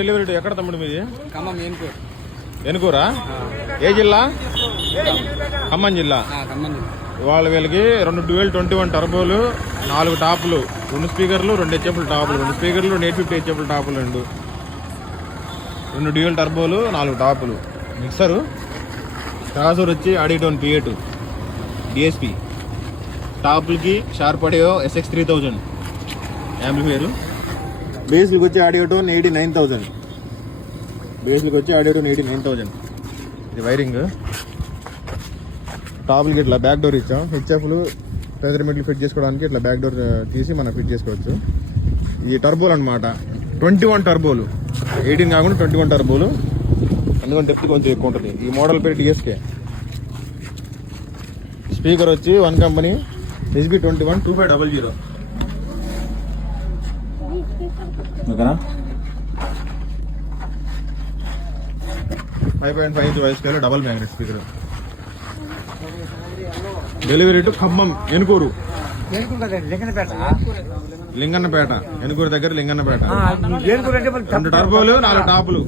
Delivery ఎక్కడ తమ్ముడు మీది? ఖమ్మం ఎనుకూరా? ఏ జిల్లా? ఖమ్మం జిల్లా. ఇవాళ వీళ్ళకి 2 1221 టర్బోలు, 4 టాపులు, 2 స్పీకర్లు, 2 హెచ్ఎఫ్లు టాపులు, 2 స్పీకర్లు, 850 హెచ్ఎఫ్ల టాపులు, 2 డ్యూయల్ టర్బోలు, 4 టాపులు, మిక్సరు, ట్రాన్స్ఫర్ వచ్చి ఆడిటోన్ P8 డిఎస్పి, టాపులకి షార్ప్ ఆడియో SX 3000 యాంప్లిఫైర్, బేస్లకు వచ్చి ఆడియోటోన్ 89,000, బేస్లకు వచ్చి ఆడియోటోన్ 89,000. ఇది వైరింగ్. టాపులకి ఇట్లా బ్యాక్ డోర్ ఇచ్చాం. హెచ్ఎఫ్లు మెట్లు ఫిట్ చేసుకోవడానికి ఇట్లా బ్యాక్ డోర్ తీసి మనం ఫిట్ చేసుకోవచ్చు. ఈ టర్బోలు అనమాట, 21 టర్బోలు, 18 కాకుండా 21 టర్బోలు. అందుకని డెప్త్ కొంచెం ఎక్కువ ఉంటుంది. ఈ మోడల్ పేరు TSK. స్పీకర్ వచ్చి 1 కంపెనీ SB21 2500. ఓకేనా? 5.5 inch voice scale, double magnet speaker. Delivery to Khammam, Enukuru, Lingannapet, Enukuru దగ్గర లింగన్నపేట. 2 టర్బోలు, 4 టాపులు.